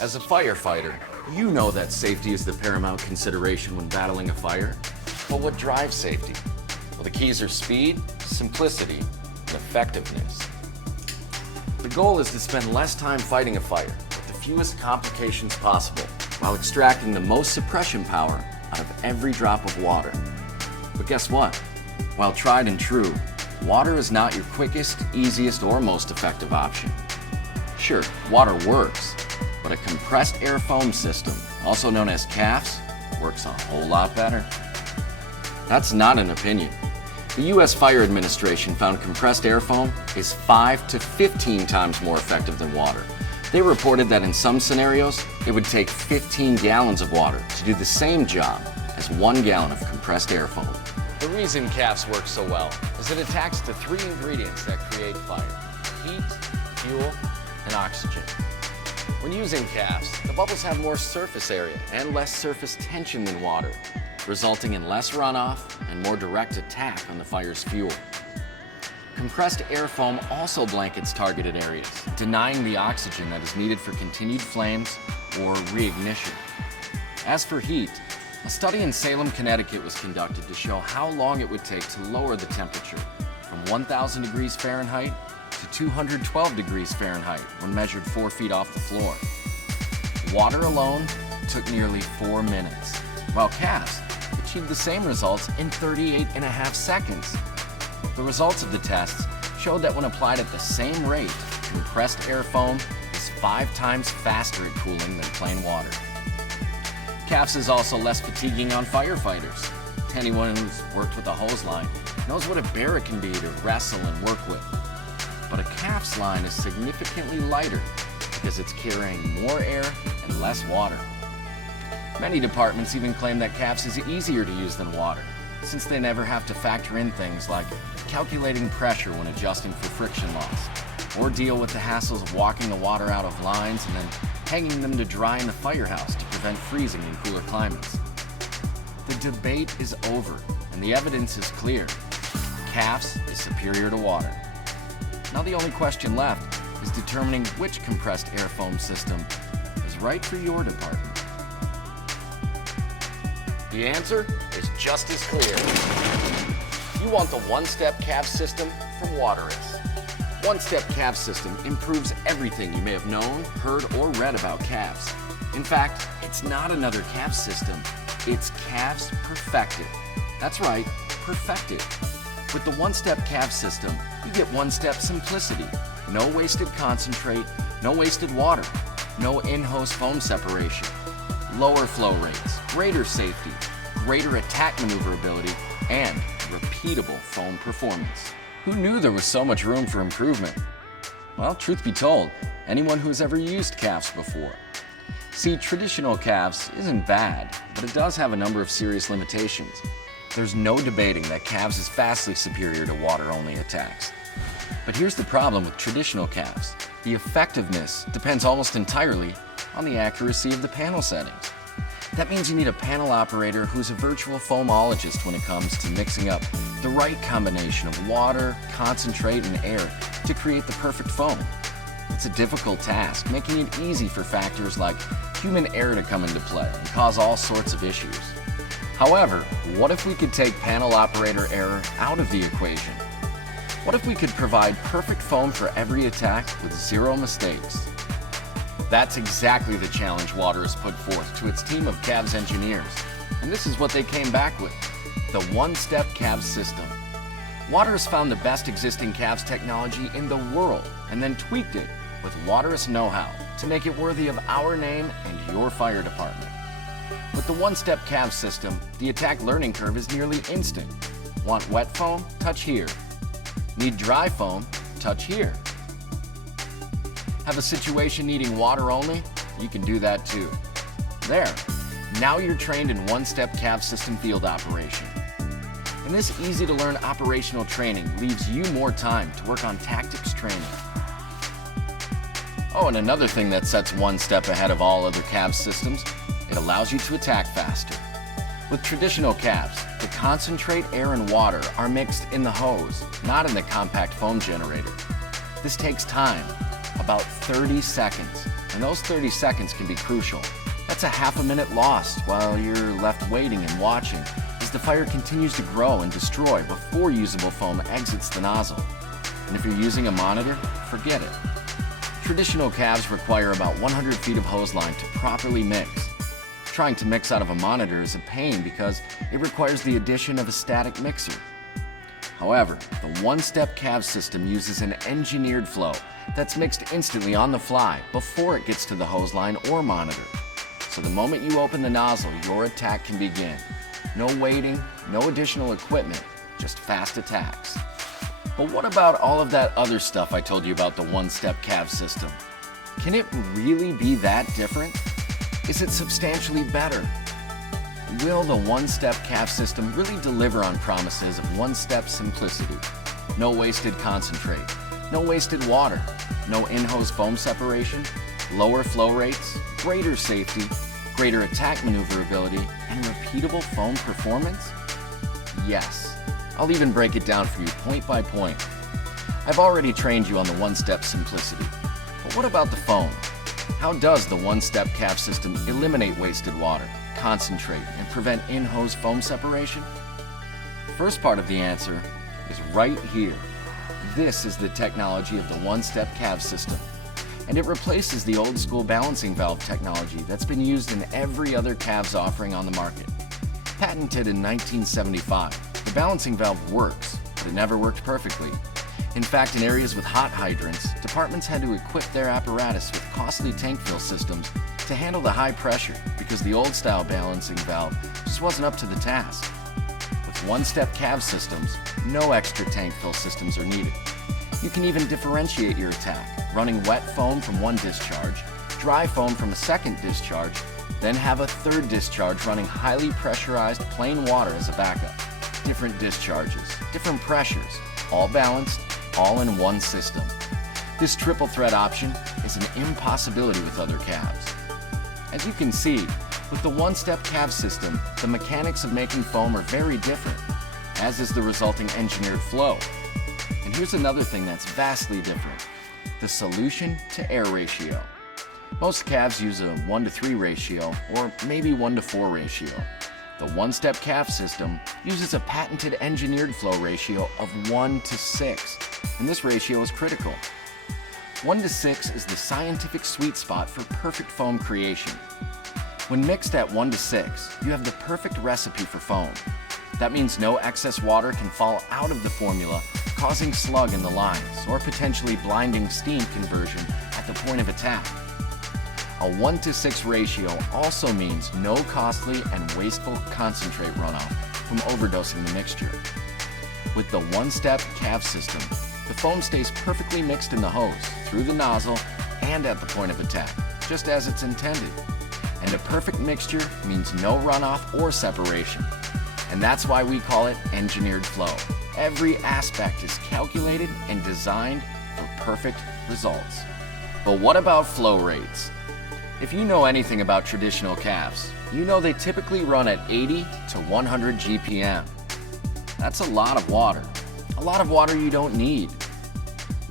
As a firefighter, you know that safety is the paramount consideration when battling a fire. But what drives safety? Well, the keys are speed, simplicity, and effectiveness. The goal is to spend less time fighting a fire with the fewest complications possible while extracting the most suppression power out of every drop of water. But guess what? While tried and true, water is not your quickest, easiest, or most effective option. Sure, water works, but a compressed air foam system, also known as CAFS, works a whole lot better. That's not an opinion. The U.S. Fire Administration found compressed air foam is 5 to 15 times more effective than water. They reported that in some scenarios, it would take 15 gallons of water to do the same job as 1 gallon of compressed air foam. The reason CAFS works so well is it attacks the 3 ingredients that create fire: heat, fuel, and oxygen. When using CAFS, the bubbles have more surface area and less surface tension than water, resulting in less runoff and more direct attack on the fire's fuel. Compressed air foam also blankets targeted areas, denying the oxygen that is needed for continued flames or reignition. As for heat, a study in Salem, Connecticut was conducted to show how long it would take to lower the temperature from 1,000 degrees Fahrenheit to 212 degrees Fahrenheit when measured 4 feet off the floor. Water alone took nearly 4 minutes, while CAFS achieved the same results in 38.5 seconds. The results of the tests showed that when applied at the same rate, compressed air foam is 5 times faster at cooling than plain water. CAFS is also less fatiguing on firefighters. Anyone who's worked with a hose line knows what a bear it can be to wrestle and work with. But a CAFS line is significantly lighter because it's carrying more air and less water. Many departments even claim that CAFS is easier to use than water, since they never have to factor in things like calculating pressure when adjusting for friction loss, or deal with the hassles of walking the water out of lines and then hanging them to dry in the firehouse to prevent freezing in cooler climates. The debate is over, and the evidence is clear. CAFS is superior to water. Now the only question left is determining which compressed air foam system is right for your department. The answer is just as clear. You want the one-step CAFS system from Waterous. One-step CAFS system improves everything you may have known, heard, or read about CAFS. In fact, it's not another CAFS system. It's CAFS perfected. That's right, perfected. With the one-step CAFS system, you get one-step simplicity. No wasted concentrate, no wasted water, no in-hose foam separation, lower flow rates, greater safety, greater attack maneuverability, and repeatable foam performance. Who knew there was so much room for improvement? Well, truth be told, anyone who's ever used CAFS before. See, traditional CAFS isn't bad, but it does have a number of serious limitations. There's no debating that CAFS is vastly superior to water-only attacks. But here's the problem with traditional CAFS. The effectiveness depends almost entirely on the accuracy of the panel settings. That means you need a panel operator who's a virtual foamologist when it comes to mixing up the right combination of water, concentrate, and air to create the perfect foam. It's a difficult task, making it easy for factors like human error to come into play and cause all sorts of issues. However, what if we could take panel operator error out of the equation? What if we could provide perfect foam for every attack with 0 mistakes? That's exactly the challenge Waterous put forth to its team of CAFS engineers. And this is what they came back with: the one-step CAFS system. Waterous found the best existing CAFS technology in the world and then tweaked it with Waterous know-how to make it worthy of our name and your fire department. With the one-step CAFS system, the attack learning curve is nearly instant. Want wet foam? Touch here. Need dry foam? Touch here. Have a situation needing water only? You can do that too. There. Now you're trained in one-step CAFS system field operation. And this easy-to-learn operational training leaves you more time to work on tactics training. Oh, and another thing that sets one step ahead of all other CAFS systems, it allows you to attack faster. With traditional CAFS, the concentrate, air, and water are mixed in the hose, not in the compact foam generator. This takes time, about 30 seconds, and those 30 seconds can be crucial. That's a half a minute lost while you're left waiting and watching as the fire continues to grow and destroy before usable foam exits the nozzle. And if you're using a monitor, forget it. Traditional calves require about 100 feet of hose line to properly mix. Trying to mix out of a monitor is a pain because it requires the addition of a static mixer. However, the one-step calf system uses an engineered flow that's mixed instantly on the fly before it gets to the hose line or monitor. So the moment you open the nozzle, your attack can begin. No waiting, no additional equipment, just fast attacks. But what about all of that other stuff I told you about the one-step calf system? Can it really be that different? Is it substantially better? Will the one-step calf system really deliver on promises of one-step simplicity? No wasted concentrate, no wasted water, no in-hose foam separation, lower flow rates, greater safety, greater attack maneuverability, and repeatable foam performance? Yes. I'll even break it down for you point by point. I've already trained you on the one-step simplicity. But what about the foam? How does the one-step calf system eliminate wasted water, concentrate, and prevent in-hose foam separation? The first part of the answer is right here. This is the technology of the one-step calf system, and it replaces the old-school balancing valve technology that's been used in every other calves offering on the market. Patented in 1975, the balancing valve works, but it never worked perfectly. In fact, in areas with hot hydrants, departments had to equip their apparatus with costly tank fill systems to handle the high pressure because the old-style balancing valve just wasn't up to the task. With one-step calf systems, no extra tank fill systems are needed. You can even differentiate your attack, running wet foam from one discharge, dry foam from a second discharge, then have a third discharge running highly pressurized plain water as a backup. Different discharges, different pressures, all balanced, all in one system. This triple thread option is an impossibility with other calves. As you can see, with the one-step calf system, the mechanics of making foam are very different, as is the resulting engineered flow. And here's another thing that's vastly different: the solution to air ratio. Most calves use a 1:3 ratio or maybe 1:4 ratio. The one-step calf system uses a patented engineered flow ratio of 1:6, and this ratio is critical. 1:6 is the scientific sweet spot for perfect foam creation. When mixed at 1:6, you have the perfect recipe for foam. That means no excess water can fall out of the formula, causing slug in the lines or potentially blinding steam conversion at the point of attack. A 1:6 ratio also means no costly and wasteful concentrate runoff from overdosing the mixture. With the one-step calf system, the foam stays perfectly mixed in the hose, through the nozzle, and at the point of attack, just as it's intended. And a perfect mixture means no runoff or separation. And that's why we call it engineered flow. Every aspect is calculated and designed for perfect results. But what about flow rates? If you know anything about traditional calves, you know they typically run at 80 to 100 GPM. That's a lot of water you don't need.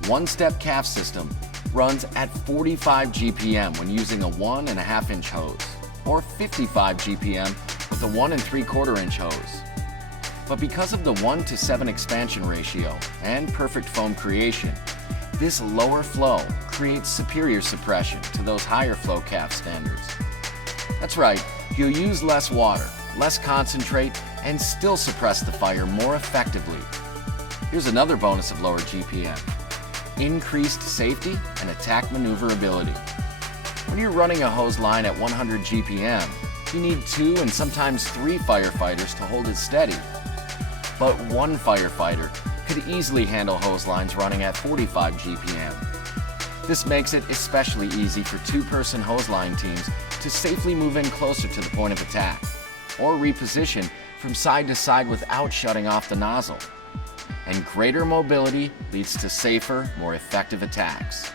One-step calf system runs at 45 GPM when using a 1.5 inch hose, or 55 GPM with a 1 3/4 inch hose. But because of the 1:7 expansion ratio and perfect foam creation, this lower flow creates superior suppression to those higher flow calf standards. That's right, you'll use less water, less concentrate, and still suppress the fire more effectively. Here's another bonus of lower GPM: increased safety and attack maneuverability. When you're running a hose line at 100 GPM, you need 2 and sometimes 3 firefighters to hold it steady. But one firefighter could easily handle hose lines running at 45 GPM. This makes it especially easy for 2-person hose line teams to safely move in closer to the point of attack, or reposition from side to side without shutting off the nozzle. And greater mobility leads to safer, more effective attacks.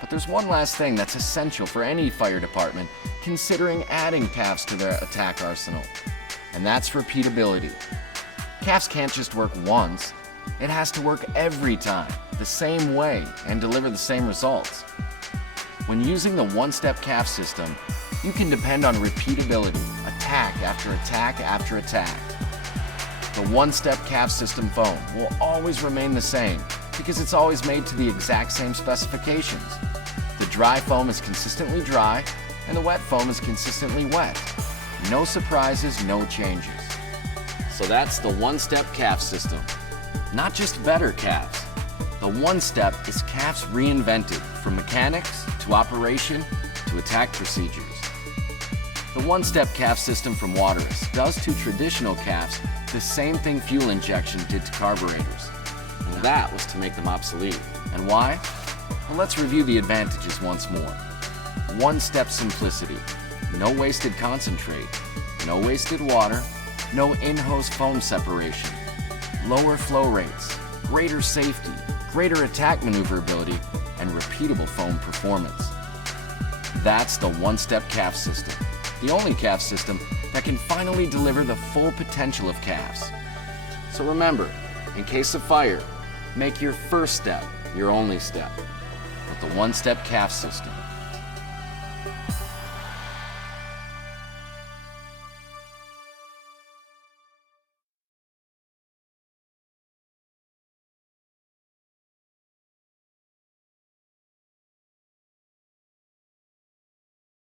But there's one last thing that's essential for any fire department considering adding calves to their attack arsenal, and that's repeatability. Calves can't just work once. It has to work every time, the same way, and deliver the same results. When using the one-step calf system, you can depend on repeatability, attack after attack after attack. The one-step calf system foam will always remain the same because it's always made to the exact same specifications. The dry foam is consistently dry and the wet foam is consistently wet. No surprises, no changes. So that's the one-step calf system. Not just better calves. The one-step is calves reinvented from mechanics to operation to attack procedures. The one-step calf system from Waterous does to traditional calves the same thing fuel injection did to carburetors. And that was to make them obsolete. And why? Well, let's review the advantages once more. One-step simplicity. No wasted concentrate. No wasted water. No in-hose foam separation. Lower flow rates. Greater safety. Greater attack maneuverability. And repeatable foam performance. That's the one-step calf system. The only calf system that can finally deliver the full potential of calves. So remember, in case of fire, make your first step your only step with the one-step calf system.